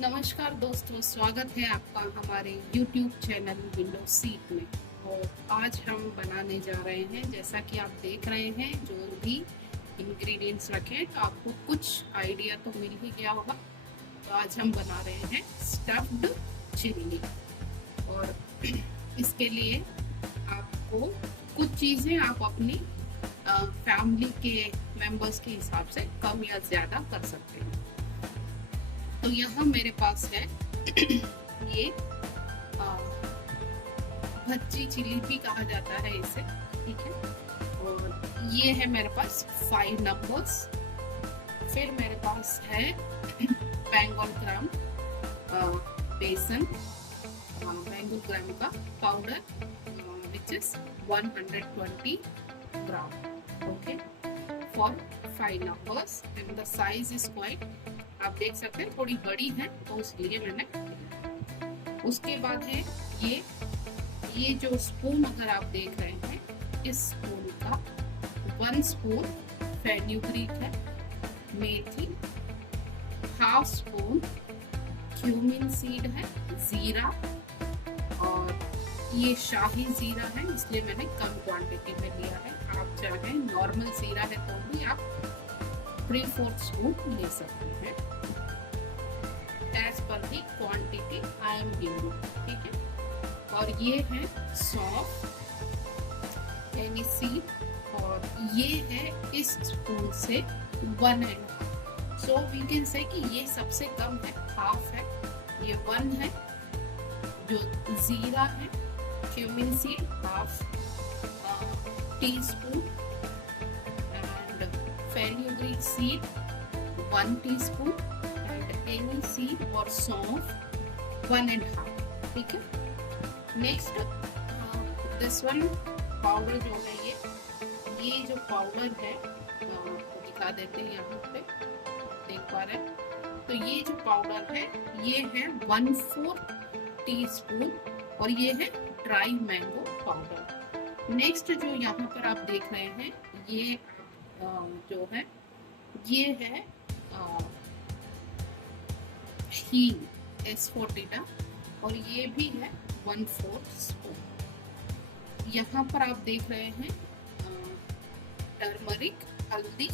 नमस्कार दोस्तों, स्वागत है आपका हमारे YouTube चैनल विंडो सीट में। और आज हम बनाने जा रहे हैं, जैसा कि आप देख रहे हैं, जो भी इंग्रेडिएंट्स रखे हैं तो आपको कुछ आइडिया तो मिल ही गया होगा। तो आज हम बना रहे हैं स्टफ्ड चिल्ली। और इसके लिए आपको कुछ चीज़ें आप अपनी फैमिली के मेंबर्स के हिसाब से कम या ज़्यादा कर सकते हैं। तो यहाँ मेरे पास है ये भज्जी चिली भी कहा जाता है इसे, ठीक है। और ये है मेरे पास 5 नंबर्स। फिर मेरे पास है बैंगन ग्राम बेसन, बैंगन ग्राम का powder which is 120 gram, okay, for 5 numbers. And the size is quite, आप देख सकते हैं थोड़ी बड़ी है तो इसलिए मैंने। उसके बाद है ये जो स्पून अगर आप देख रहे हैं, इस स्पून का 1 स्पून फेन्यूग्रीक है, मेथी, हाफ स्पून क्यूमिन सीड है, जीरा, और ये शाही जीरा है इसलिए मैंने कम क्वांटिटी में लिया है। आप चाहे नॉर्मल जीरा है तो भी आप 3/4 स्पून ले सकते हैं, as per the quantity I am giving, ठीक है। और ये है सौंफ, एनीसीड, और ये है इस स्पून से 1.5। सो वी कैन से कि ये सबसे कम है, हाफ है, ये 1 है। जो जीरा है, cumin seed half teaspoon, and fenugreek seed 1 teaspoon, and aniseed और सौंफ 1.5, ठीक है। नेक्स्ट दिस वन पाउडर जो है, ये जो पाउडर है दिखा देते हैं यहाँ पे, देख पा रहे हैं। तो ये जो पाउडर है ये है 1/4 टीस्पून, और ये है ड्राई मैंगो पाउडर। नेक्स्ट जो यहाँ पर आप देख रहे हैं, ये जो है ये है हींग एस्फोटिडा, और ये भी है 1/4 स्पून। यहाँ पर आप देख रहे हैं टर्मरिक हल्दी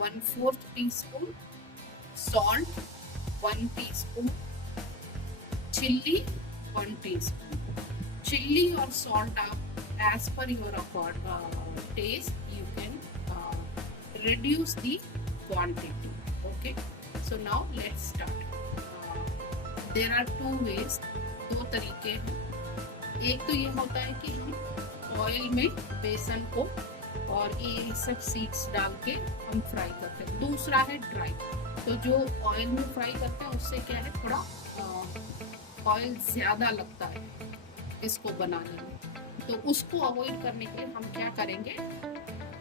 1/4 teaspoon, salt 1 teaspoon, chilli 1 teaspoon. Chilli और सॉल्ट आप as per your taste you can reduce the quantity, okay. So now let's start. There are 2 ways, 2 तरीके हैं। एक तो ये होता है कि हम ऑयल में बेसन को और ये सब सीड्स डाल के हम फ्राई करते हैं। दूसरा है ड्राई। तो जो ऑयल में फ्राई करते हैं उससे क्या है, थोड़ा ऑयल ज़्यादा लगता है इसको बनाने में। तो उसको अवॉइड करने के लिए हम क्या करेंगे,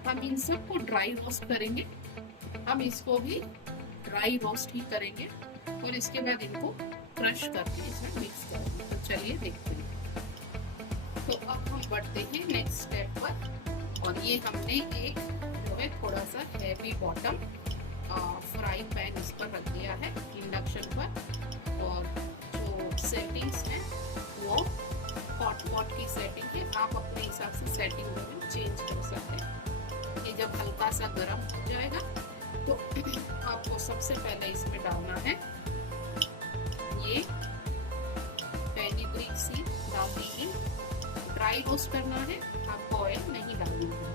हम इन सबको ड्राई रोस्ट करेंगे। हम इसको भी ड्राई रोस्ट ही करेंगे और इसके बाद इनको क्रश करके इसमें मिक्स करेंगे। तो चलिए देखते हैं। तो अब हम बढ़ते हैं नेक्स्ट स्टेप पर। और ये हमने एक जो है थोड़ा सा हैवी बॉटम फ्राई पैन इस पर रख दिया है इंडक्शन पर, और जो सेटिंग्स हैं वो हॉट पॉट की सेटिंग है। आप अपने हिसाब से सेटिंग में चेंज कर सकते हैं। ये जब हल्का सा गर्म हो जाएगा तो आपको सबसे पहले इसमें डालना है ये फेन्यूग्रीक सीड डाल दीजिए। ड्राई रोस्ट करना है, आपको ऑयल नहीं डालना है,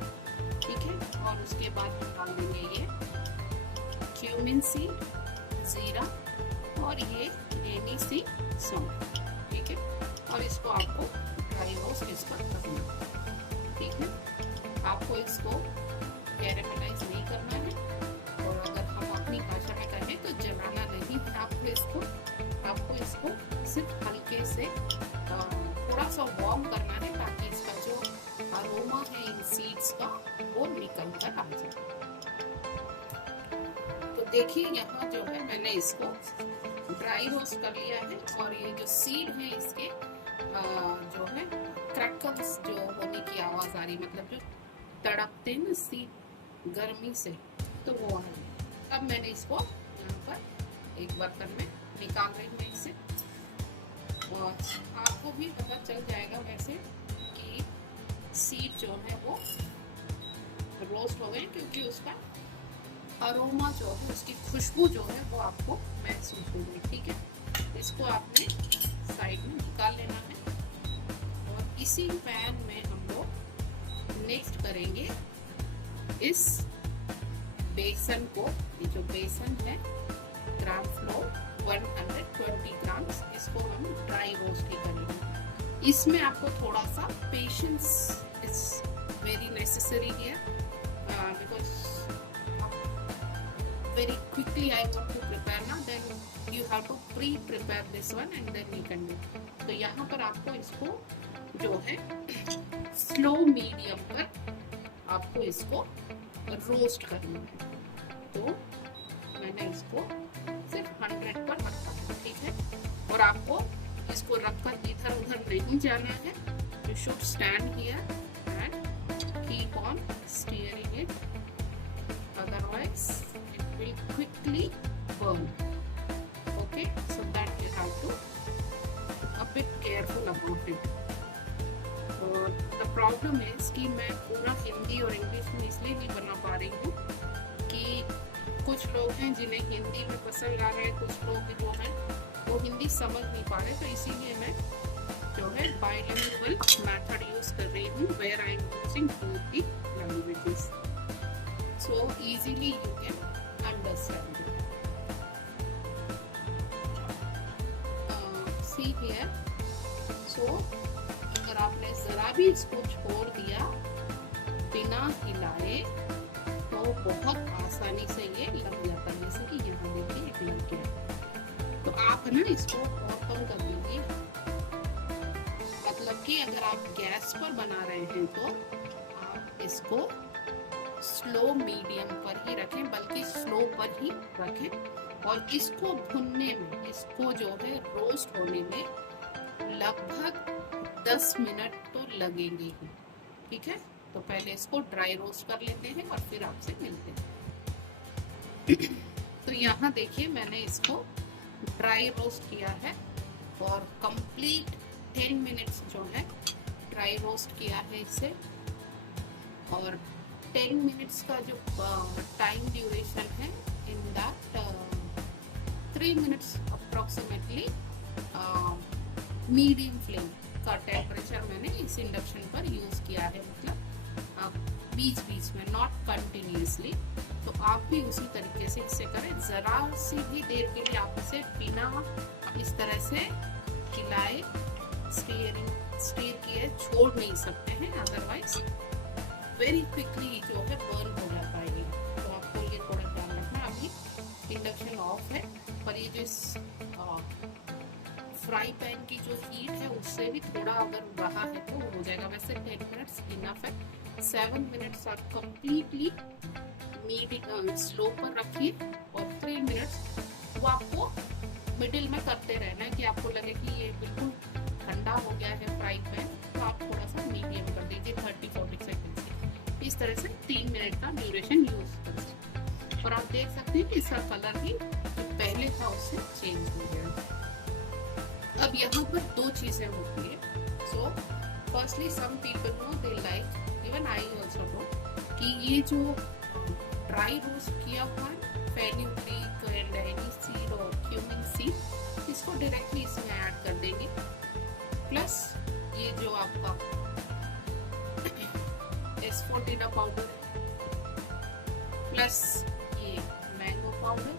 ठीक है। और उसके बाद हम डाल देंगे ये क्यूमिन सीड, जीरा, और ये एनीसीड, सौंफ, ठीक है। और इसको आपको ड्राई रोस्ट इस पर करना है, ठीक है। आपको इसको कैरेमलाइज नहीं करना है, और अगर हम अपनी भाषा में कहें तो जलाना नहीं है। आपको इसको सिर्फ हल्के से थोड़ा सा वार्म करना है, ताकि इसका जो अरोमा है इन सीड्स का वो निकल कर आ जाए। तो देखिए यहाँ जो है मैंने इसको ड्राई रोस्ट कर लिया है, और ये जो सीड है इसके जो है क्रैकल्स जो होने की आवाज़ आ रही, मतलब जो तड़पते हैं ना सीड गर्मी से, तो वो है। अब मैंने इसको यहाँ पर एक बर्तन में निकाल रही हूँ इसे। और आपको भी पता चल जाएगा वैसे कि सीड जो है वो रोस्ट हो गए, क्योंकि उसका अरोमा जो है, उसकी खुशबू जो है वो आपको महसूस होगी। ठीक है, इसको आपने साइड में निकाल लेना है। और इसी पैन में हम लोग नेक्स्ट करेंगे इस बेसन को। ये जो बेसन है ग्राम फ्लोर 120 ग्राम्स, इसको हम ड्राई रोस्ट ही करेंगे। इसमें आपको थोड़ा सा patience is very necessary here, because very quickly I want to prepare now, then you have to pre-prepare this one and then you can do। तो यहाँ पर आपको इसको जो है स्लो मीडियम पर आपको इसको रोस्ट करना है। तो मैंने इसको सिर्फ 100 पर रखा है। ठीक है, और आपको इसको रखकर इधर उधर नहीं जाना है। You should stand here and keep on stirring it, otherwise will quickly burn। Okay, so that you have to a bit careful about it। और the problem is कि मैं पूरा हिंदी और इंग्लिश में इसलिए नहीं बना पा रही हूँ कि कुछ लोग हैं जिन्हें हिंदी में पसंद आ रहे हैं, कुछ लोग जो हैं वो हिंदी समझ नहीं पा रहे। तो इसीलिए मैं जो है बाइलिंगुअल मेथड यूज कर रही हूँ, where I am using both the languages, so easily you can understand it। See here, so अगर आपने जरा भी इसको छोड़ दिया बिना हिलाए तो बहुत आसानी से ये लग जाता है। जैसे कि यहाँ देखिए एक लग गया। तो आप ना इसको और कम कर दीजिए, मतलब कि अगर आप गैस पर बना रहे हैं तो आप इसको स्लो मीडियम पर ही रखें, बल्कि स्लो पर ही रखें। और इसको भुनने में, इसको जो है रोस्ट होने में लगभग 10 मिनट तो लगेंगे ही। ठीक है, तो पहले इसको ड्राई रोस्ट कर लेते हैं और फिर आपसे मिलते हैं। तो यहाँ देखिए मैंने इसको ड्राई रोस्ट किया है और कंप्लीट 10 मिनट्स जो है ड्राई रोस्ट किया है इसे। और 10 मिनट्स का जो टाइम ड्यूरेशन है, in that 3 minutes approximately medium flame का टेम्परेचर मैंने इस इंडक्शन पर यूज किया है, मतलब बीच बीच में, नॉट कंटिन्यूसली। तो आप भी उसी तरीके से इसे करें। जरा सी भी देर के लिए आप इसे बिना इस तरह से हिलाए, स्टीर किए छोड़ नहीं सकते हैं, अदरवाइज वेरी क्विकली जो है बर्न हो जाता है। तो आपको ये थोड़ा ध्यान रखना। अभी इंडक्शन ऑफ है, पर ये जो फ्राई पैन की जो हीट है उससे भी थोड़ा अगर रहा है तो हो जाएगा। वैसे 10 मिनट्स इनफ है। 7 मिनट्स आप कंप्लीटली मीडियम स्लो पर रखिए और 3 मिनट्स वो आपको मिडिल में करते रहना है कि आपको लगे कि ये बिल्कुल ठंडा हो गया है फ्राई पैन, तो आप थोड़ा सा मीडियम कर दीजिए 30-40 सेकेंड से। इस तरह से 3 मिनट का ड्यूरेशन यूज कर सकते। और आप देख सकते हैं कि इसका कलर भी जो पहले था उससे चेंज हो गया। अब यहाँ पर 2 चीजें होती है। So firstly some people know they like, even I also know, कि ये जो ड्राई रोस्ट किया हुआ फेनुग्रीक एंड एनी सीड और क्यूमिन सीड, इसको डायरेक्टली इसमें ऐड कर देंगे। प्लस ये जो आपका एस्फोटिडा पाउडर, प्लस ये mango powder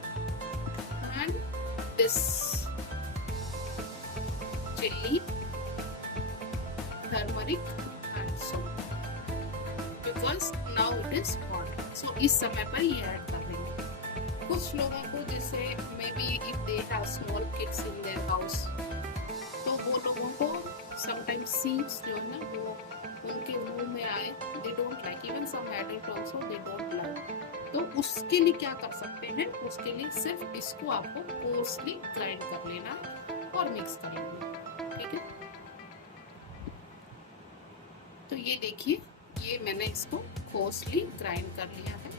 and this chilli, turmeric and salt, because now it is hot। so इस समय पर ये ऐड कर देंगे। कुछ लोगों को जैसे may be if they have small kids in their house, तो वो लोगों को समटाइम्स सीड्स जो है ना वो उनके मुंह में आए, they don't like, even some adult also they don't like. तो उसके लिए क्या कर सकते हैं, उसके लिए सिर्फ इसको आपको कोर्सली ग्राइंड कर लेना है और मिक्स कर लेना है। ठीक है, तो ये देखिए ये मैंने इसको कोर्सली ग्राइंड कर लिया है।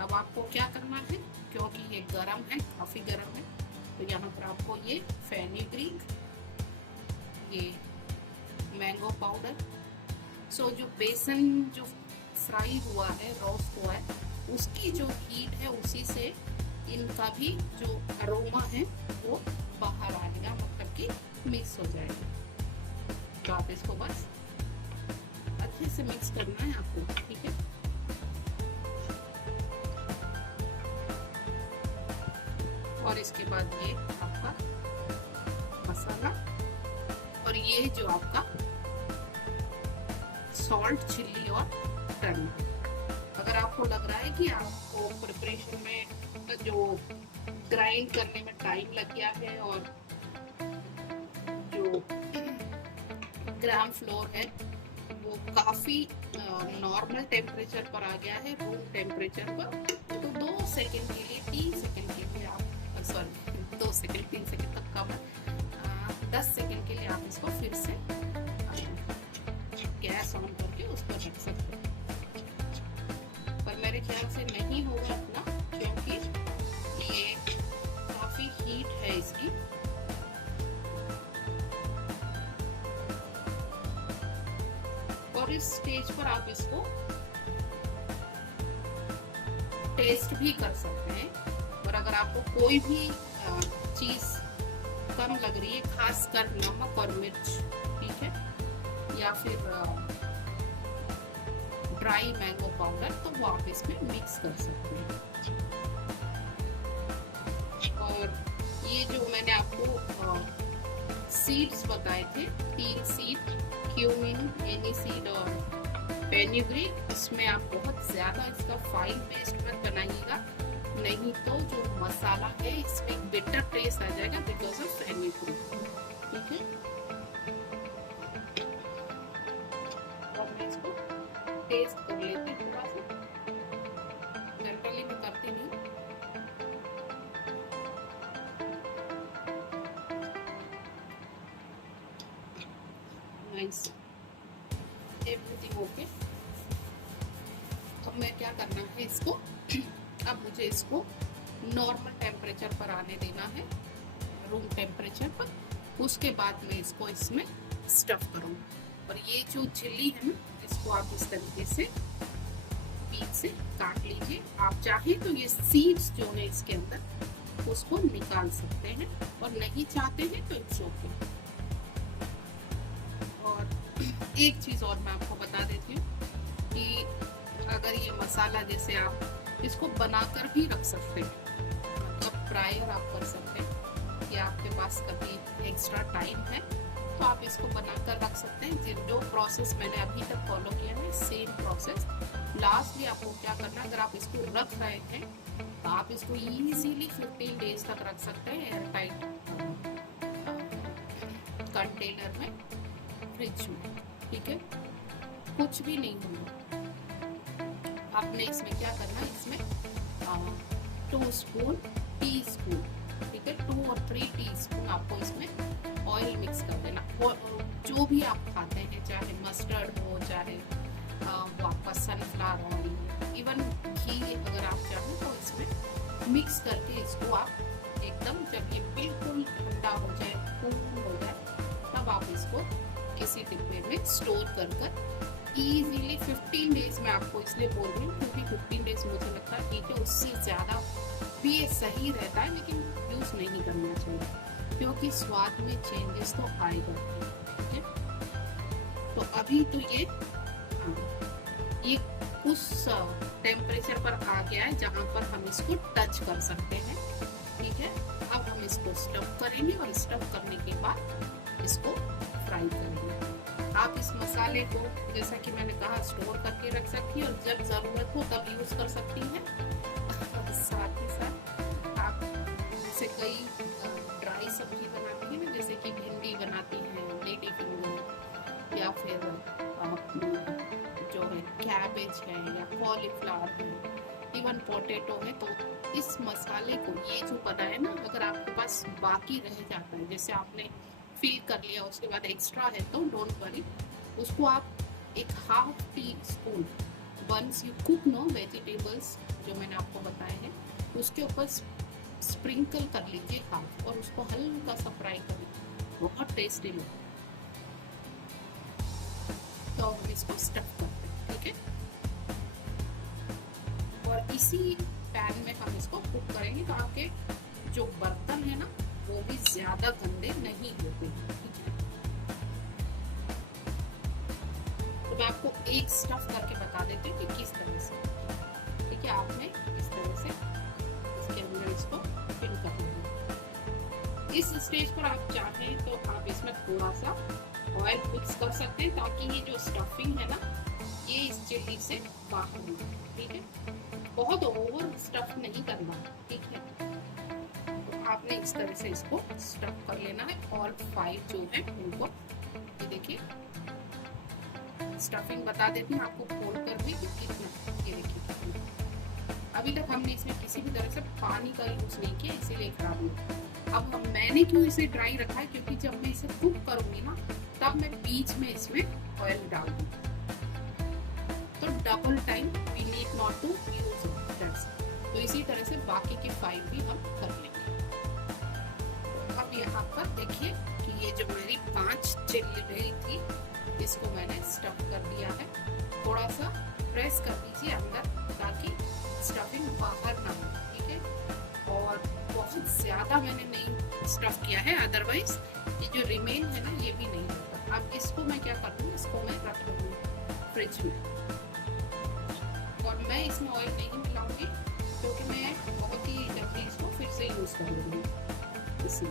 अब आपको क्या करना है, क्योंकि ये गरम है, काफ़ी गरम है, तो यहाँ पर आपको ये फेनुग्रीक, ये मैंगो पाउडर। सो जो बेसन जो फ्राई हुआ है, रोस्ट हुआ है, उसकी जो हीट है उसी से इनका भी जो अरोमा है वो बाहर आएगा, मतलब कि मिक्स हो जाएगा। तो आप इसको बस अच्छे से मिक्स करना है आपको, ठीक है। और इसके बाद ये आपका मसाला और ये जो आपका सॉल्ट, चिल्ली और टर्मरिक। अगर आपको लग रहा है कि आपको प्रिपरेशन में जो ग्राइंड करने में टाइम लग गया है और जो ग्राम फ्लोर है वो काफी नॉर्मल टेम्परेचर पर आ गया है, रूम टेम्परेचर पर, तो 2 सेकंड के लिए, 3 सेकंड के लिए आप, सॉरी 2 सेकंड 3 सेकंड तक का, 10 सेकंड के लिए आप इसको फिर से गैस ऑन करके उस पर रख सकते हैं। पर मेरे ख्याल से नहीं होगा इतना, क्योंकि ये काफी हीट है इसकी। और इस स्टेज पर आप इसको टेस्ट भी कर सकते हैं। और अगर आपको कोई भी चीज कम लग रही है, खासकर नमक और मिर्च, ठीक है, या फिर ड्राई मैंगो पाउडर, तो वो आप इसमें मिक्स कर सकते हैं। और ये जो मैंने आपको सीड्स बताए थे, 3 सीड, क्यूमिन, एनीसीड और फेनुग्रीक, इसमें आप बहुत ज्यादा इसका फाइन पेस्ट मत बनाइएगा, नहीं तो जो मसाला है इसमें बिटर टेस्ट आ जाएगा बिकॉज ऑफ फेनुग्रीक, ठीक है। अब मैं इसको टेस्ट कर लेती हूँ थोड़ा सा, जनरली मैं करती नहीं। Nice, everything okay. अब मैं क्या करना है इसको, अब मुझे इसको नॉर्मल टेम्परेचर पर आने देना है, रूम टेम्परेचर पर। उसके बाद मैं इसको इसमें स्टफ करूँगा। और ये जो चिल्ली है ना, इसको आप इस तरीके से बीच से काट लीजिए। आप चाहे तो ये सीड्स जो है इसके अंदर उसको निकाल सकते हैं, और नहीं चाहते हैं तो इट्स ओके। और एक चीज़ और मैं आपको बता देती हूँ कि अगर ये मसाला, जैसे आप इसको बनाकर भी रख सकते हैं, मतलब प्रायर आप कर सकते हैं कि आपके पास कभी एक्स्ट्रा टाइम है तो आप इसको बनाकर रख सकते हैं। जो प्रोसेस मैंने अभी तक फॉलो किया है, सेम प्रोसेस। लास्टली आपको क्या करना है, अगर आप इसको रख रहे हैं तो आप इसको इजीली 15 डेज तक रख सकते हैं एयर टाइट कंटेनर में, फ्रिज में, ठीक है, कुछ भी नहीं होगा। आपने इसमें क्या करना है, इसमें 2 स्पून टी स्पून, ठीक है, 2 और 3 टी स्पून आपको इसमें ऑयल मिक्स कर देना। जो भी आप खाते हैं, चाहे मस्टर्ड हो, चाहे वो आपका सनफ्लावर ऑयल, इवन घी अगर आप चाहें तो इसमें मिक्स करके इसको आप एकदम, जब ये बिल्कुल ठंडा हो जाए, कूल हो जाए, तब आप इसको किसी डिब्बे में स्टोर कर इजीली 15 डेज में आपको इसलिए बोल रही हूँ क्योंकि 15 डेज मुझे लगता है ठीक है, उससे ज़्यादा भी ये सही रहता है, लेकिन यूज़ नहीं करना चाहिए क्योंकि स्वाद में चेंजेस तो आएगा, ठीक है। तो अभी तो ये उस टेम्परेचर पर आ गया है जहाँ पर हम इसको टच कर सकते हैं, ठीक है। अब हम इसको स्टफ करेंगे और स्टफ करने के बाद इसको फ्राई करेंगे। आप इस मसाले को, जैसा कि मैंने कहा, स्टोर करके रख सकती हैं और जब ज़रूरत हो तब यूज़ कर सकती हैं। साथ ही साथ आप जैसे कई ड्राई सब्जी बनाती हैं ना, जैसे कि भिंडी बनाती हैं, लेडी फिंगर, या फिर जो है कैबेज है या कॉलीफ्लावर है, इवन पोटैटो है, तो इस मसाले को, ये जो बना है ना, अगर आपके पास बाकी रह जाता है, जैसे आपने फिल कर लिया उसके बाद एक्स्ट्रा है, तो डोंट वरी, उसको आप एक half teaspoon, once you cook no vegetables जो मैंने आपको बताए हैं, उसके ऊपर स्प्रिंकल कर लीजिए हाफ, और उसको हल्का बहुत टेस्टी लगता है। तो हम इसको स्टफ करते हैं, ठीक है। और इसी पैन में हम इसको कुक करेंगे ताकि जो बर्तन है ना वो भी ज्यादा गंदे नहीं होते, ठीक है। तो मैं आपको एक स्टफ करके बता देती हूँ कि किस तरह से, ठीक है। आपने इस तरह से इसके अंदर इसको फिल कर लेना। इस स्टेज पर आप चाहें तो आप इसमें थोड़ा सा ऑयल मिक्स कर सकते हैं ताकि ये जो स्टफिंग है ना ये इस चिल्ली से बाहर निकले, ठीक है। बहुत ओवर स्टफ नहीं करना, ठीक है। तो आपने इस तरह से इसको स्टफ कर लेना है। ऑल 5 जो है उनको, ये देखिए स्टफिंग बता देती हूँ आपको खोल कर भी कितना, ये देखिए कितना। अभी तक हमने इसमें किसी भी तरह से पानी का यूज नहीं किया, इसीलिए खराब नहीं। अब मैंने क्यों इसे ड्राई रखा है, क्योंकि जब मैं इसे कुक करूंगी ना तब मैं बीच में इसमें ऑयल डाल दूंगी, तो double time we need not to use that. तो इसी तरह से बाकी के 5 भी हम कर लेंगे। अब यहाँ पर देखिए कि ये जो मेरी 5 चिल्ली रही थी इसको मैंने स्टफ कर दिया है। थोड़ा सा प्रेस कर दीजिए अंदर ताकि स्टफिंग बाहर ना हो, ठीक है। और बहुत ज्यादा मैंने नहीं स्टफ किया है, अदरवाइज ये जो रिमेन है ना ये भी नहीं होगा। अब इसको मैं क्या कर दूँ, इसको मैं रख दूँगी फ्रिज में। और मैं इसमें ऑयल नहीं मिलाऊंगी क्योंकि मैं बहुत ही जल्दी इसको फिर से यूज कर लूँगी। इसी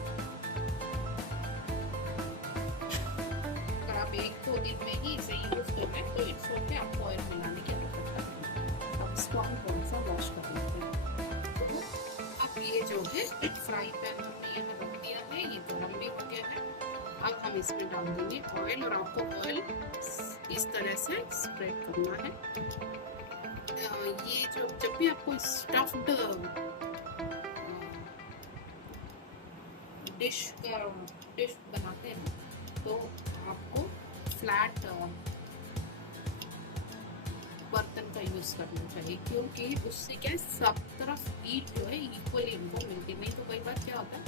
अगर आप 1-2 दिन में ही इसे यूज करना है तो इट्स ओके, आपको ऑयल मिलाने की आवश्यकता नहीं। अब इसको हम थोड़ा सा वॉश कर लेते हैं। तो अब ये जो है फ्राई पैन हमने यहाँ रख दिया है, ये गरम भी हो गया है। अब हम इसमें डाल देंगे ऑयल और आपको ऑयल इस तरह से स्प्रेड करना है। ये जो जब भी आपको स्टफ्ड डिश बनाते हैं तो आपको फ्लैट बर्तन का यूज करना चाहिए, क्योंकि उससे क्या है सब तरफ हीट जो है इक्वली इनको मिलती। नहीं तो कई बार क्या होता है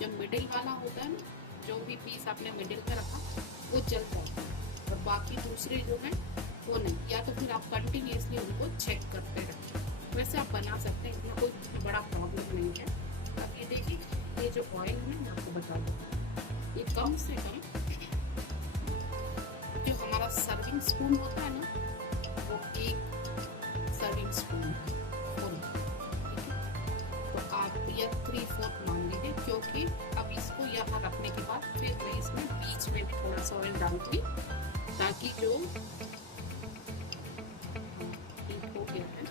जब मिडिल वाला होता है ना, जो भी पीस आपने मिडिल में रखा वो जल जाता है और बाकी दूसरे जो है वो नहीं। या तो फिर आप कंटिन्यूसली उनको चेक करते रहे। वैसे आप बना सकते हैं, इतना कोई बड़ा प्रॉब्लम नहीं है। अब ये देखिए ये जो ऑयल है मैं आपको बता दूँ, ये कम से कम जो हमारा सर्विंग स्पून होता है ना वो 1 सर्विंग स्पून फुल, तो आप या 3/4 मान लीजिए। क्योंकि अब इसको यहाँ रखने के बाद फिर मैं इसमें बीच में भी थोड़ा सा ऑयल डालूंगी ताकि जो हो गया है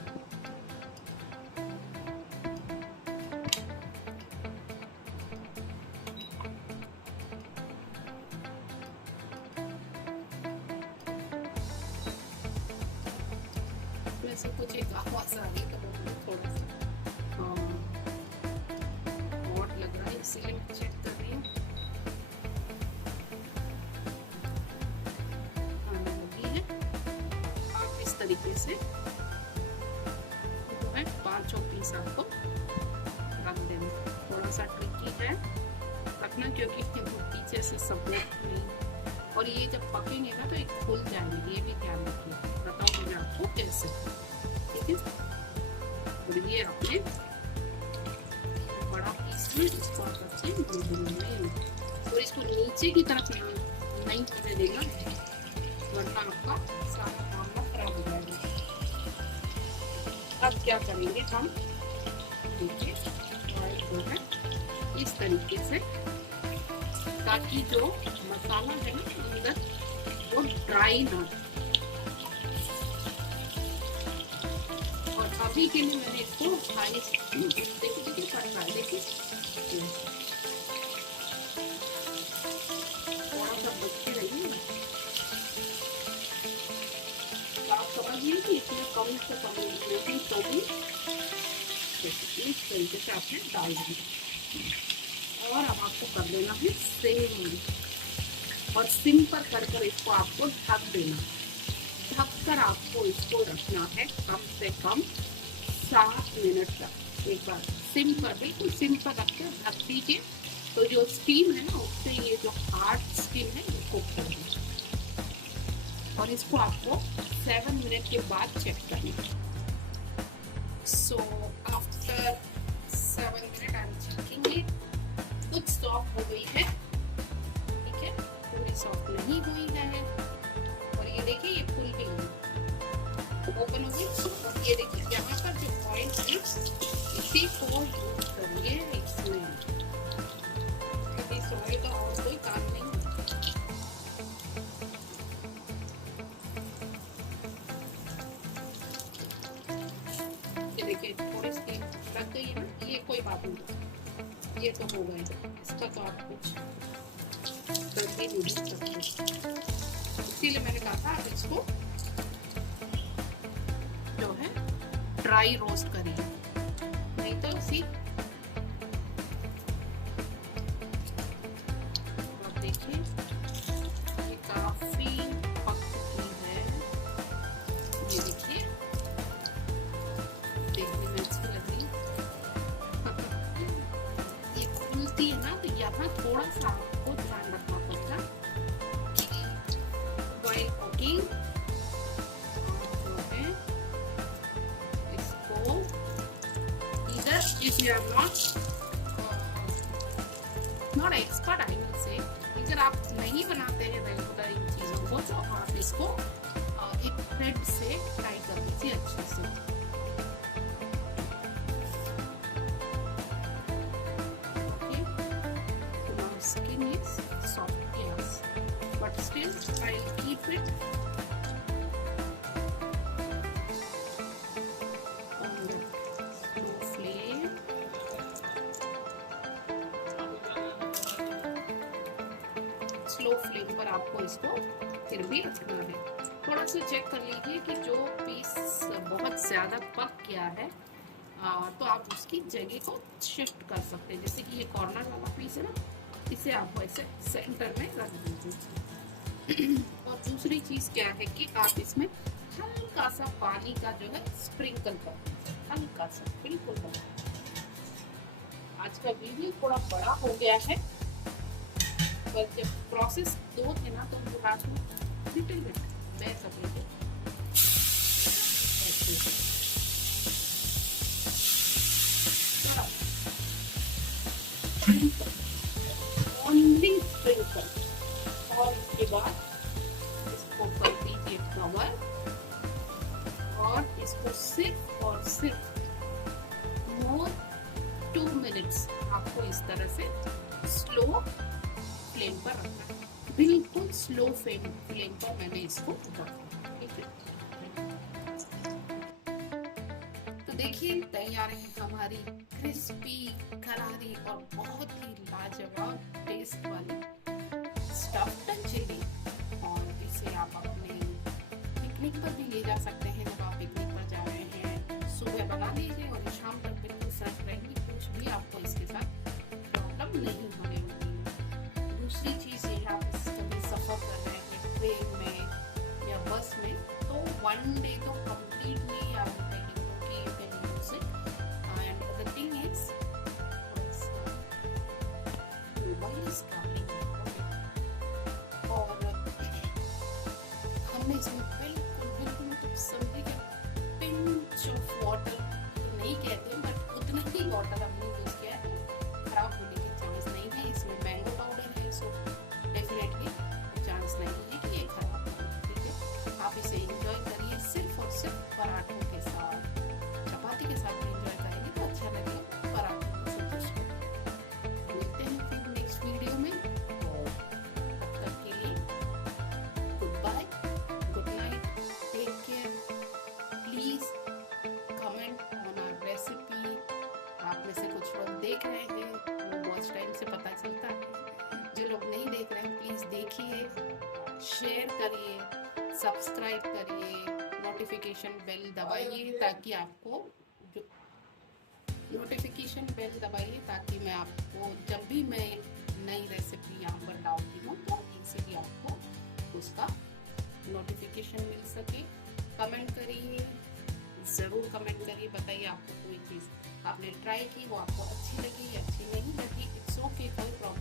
वैसे कुछ एक आवाज आ रही है तो थोड़ा सा हॉट लग रहा है, इसीलिए मैं चेक कर रही हूँ। आने लगी है। आप इस तरीके से जो है 5 पीस आपको रख देना। थोड़ा सा ट्रिकी है रखना क्योंकि पीछे से सपोर्ट नहीं, और ये जब पकेंगे ना तो एक खुल जाएंगे, ये भी ध्यान रखिए। बताऊंगी मैं आपको कैसे, ठीक है। और ये आपने बड़ा पीस में इसको आप अच्छे और इसको नीचे की तरफ नहीं होने देना, वरना आपका सारा मामला खराब हो जाएगा। अब क्या करेंगे हम, देखिए ऑयल को है इस तरीके से ताकि जो मसाला है ना अंदर वो ड्राई ना। और अभी के लिए मैंने इसको हाई देखिए कर रहा है, देखिए थोड़ा सा बचती रही है। तो आप समझिए कि इसमें कम से कम लेकिन तो भी इस तरीके से आपने डाल दिया। और अब आपको कर देना है सिम, और सिम पर कर इसको आपको ढक देना। ढक कर आपको इसको रखना है कम से कम 7 मिनट तक। एक बार सिम पर, बिल्कुल सिम पर रख के ढक दीजिए तो जो स्टीम है ना उससे ये जो हार्ड स्किन है ये कुक कर देगी। और इसको आपको 7 मिनट के बाद चेक करना है। So after 7 minute I am checking it. कुछ सॉफ्ट हो गई है, ठीक है, पूरी सॉफ्ट नहीं हुई है। और ये देखिए ये फुल भी ओपन हो गई। और ये देखिए यहाँ पर जो पॉइंट है इसी को यूज करिए इसमें। इस ऑयल का और कोई काम नहीं। ये देखिए थोड़ी सी लग गई है ना, ये कोई बात नहीं, ये तो हो गया। इसका तो आप कुछ कर भी नहीं सकते, इसीलिए मैंने कहा था आप इसको जो है ड्राई रोस्ट करिए, नहीं तो सी आप देखिए ये काफी पक चुकी है। ये देखिए देखने में अच्छी लगी। ये खुलती है ना, तो यहाँ थोड़ा सा आपको ध्यान रखना पड़ता while cooking. If you are not expert, I will say, अगर आप नहीं बनाते हैं रेगुलर इन चीज़ों को तो आप इसको एक थ्रेड से फ्राई कर लीजिए अच्छे से। Okay, so now skin is soft, yes, but still I'll keep it slow flame पर। आपको इसको फिर भी रखना है। थोड़ा सा चेक कर लीजिए कि जो पीस बहुत ज़्यादा पक गया है तो आप उसकी जगह को शिफ्ट कर सकते हैं। जैसे कि ये कॉर्नर वाला पीस है ना, इसे आप वैसे सेंटर में रख दीजिए। और दूसरी चीज़ क्या है कि आप इसमें हल्का सा पानी का जो है स्प्रिंकल कर, हल्का सा, बिल्कुल बड़ा। आज का वीडियो थोड़ा बड़ा हो गया है, पर जब प्रोसेस 2 थे ना तो उनको रात में लिटिल बिट मैं सब लेते ओनली स्प्रिंकल। और इसके बाद इसको कर दीजिए कवर और इसको सिर्फ और सिर्फ मोर 2 मिनट्स आपको इस तरह से स्लो फ्लेम पर रखना है। बिल्कुल स्लो फ्लेम पर मैंने इसको रखा, ठीक है। तो देखिए तैयार है हमारी क्रिस्पी, करारी और बहुत ही लाजवाब टेस्ट वाली स्टफ्ड चिली। और इसे आप अपने पिकनिक पर भी ले जा सकते हैं। जब आप पिकनिक पर जा रहे हैं सुबह बना लीजिए और शाम तक बिल्कुल फ्रेश रहेंगी, कुछ भी आपको इसके साथ प्रॉब्लम नहीं होने वाली। दूसरी चीज़ ये आप कभी सफ़र कर रहे हैं ट्रेन में या बस में, तो 1 डे तो कम्प्लीटली आप music and the thing is mobile is traveling और हमने इसमें बिल्कुल समझे कि पिंच ऑफ वाटर नहीं कहते, बट उतना ही वाटर हमने यूज किया है। खराब होने के चांस नहीं है। इसमें मैंगो पाउडर है, सो डेफिनेटली चांस नहीं है कि ये खराब हो, ठीक है। आप इसे एंजॉय करिए सिर्फ और सिर्फ पराठों के साथ, चपाती के साथ एंजॉय करेंगे तो अच्छा लगेगा। पराठों से डिश मिलते हैं फिर नेक्स्ट वीडियो में। और तब तक के लिए goodbye, good night, take care. Please comment on our recipe. आप में से कुछ लोग देख रहे हैं, वो वॉच टाइम से पता चलता है। जो लोग नहीं देख रहे हैं प्लीज देखिए, शेयर करिए, सब्सक्राइब करिए, नोटिफिकेशन बेल दबाइए ताकि आपको जो नोटिफिकेशन बेल दबाइए ताकि मैं आपको जब भी मैं नई रेसिपी यहाँ पर डालती हूँ तो इजीली आपको उसका नोटिफिकेशन मिल सके। कमेंट करिए, ज़रूर कमेंट करिए, बताइए आपको कोई चीज़ आपने ट्राई की वो आपको अच्छी लगी या अच्छी नहीं लगी। इट्स ओके, कोई प्रॉब्लम